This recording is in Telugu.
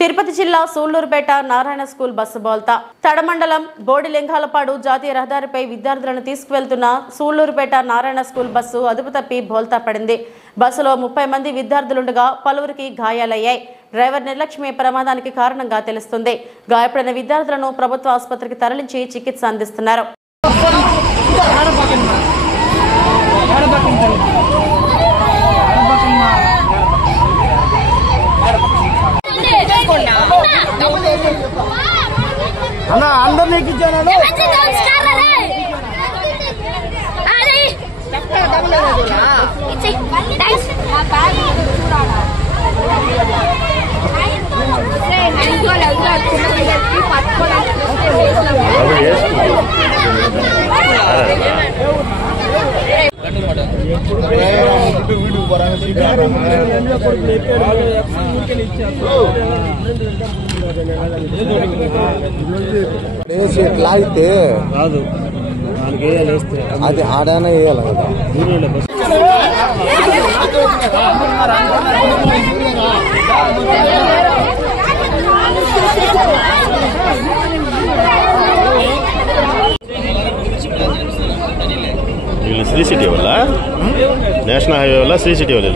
తిరుపతి జిల్లా సూళ్లూరుపేట నారాయణ స్కూల్ బస్సు బోల్తా తడమండలం బోడిలింగాలపాడు జాతీయ రహదారిపై విద్యార్థులను తీసుకువెళ్తున్న సూళ్లూరుపేట నారాయణ స్కూల్ బస్సు అదుపు తప్పి బోల్తా పడింది. బస్సులో 30 మంది విద్యార్థులుండగా పలువురికి గాయాలయ్యాయి. డ్రైవర్ నిర్లక్ష్యమే ప్రమాదానికి కారణంగా తెలుస్తుంది. గాయపడిన విద్యార్థులను ప్రభుత్వ ఆసుపత్రికి తరలించి చికిత్స అందిస్తున్నారు. అన్న అందరిని ఎక్కించాను ఎట్లా అయితే రాదు అది ఆడానే వేయాలి కదా. వీళ్ళు శ్రీ సిటీ వల్ల నేషనల్ హైవే వల్ల శ్రీ సిటీ వల్ల